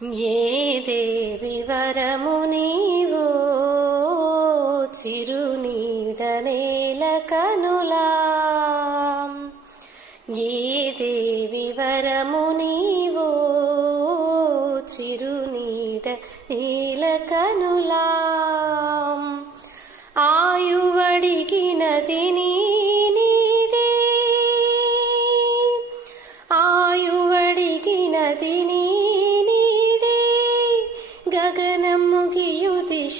ఏ దేవి వరము నీవో చిరునీడ నేల కనులా ఏ దేవి వరము నీవో చిరునీడ నేల కనులా ఆయువడిగినది నీ నీడే ఆయువడిగినది నీ నీడే గగనం ముగియు దిశ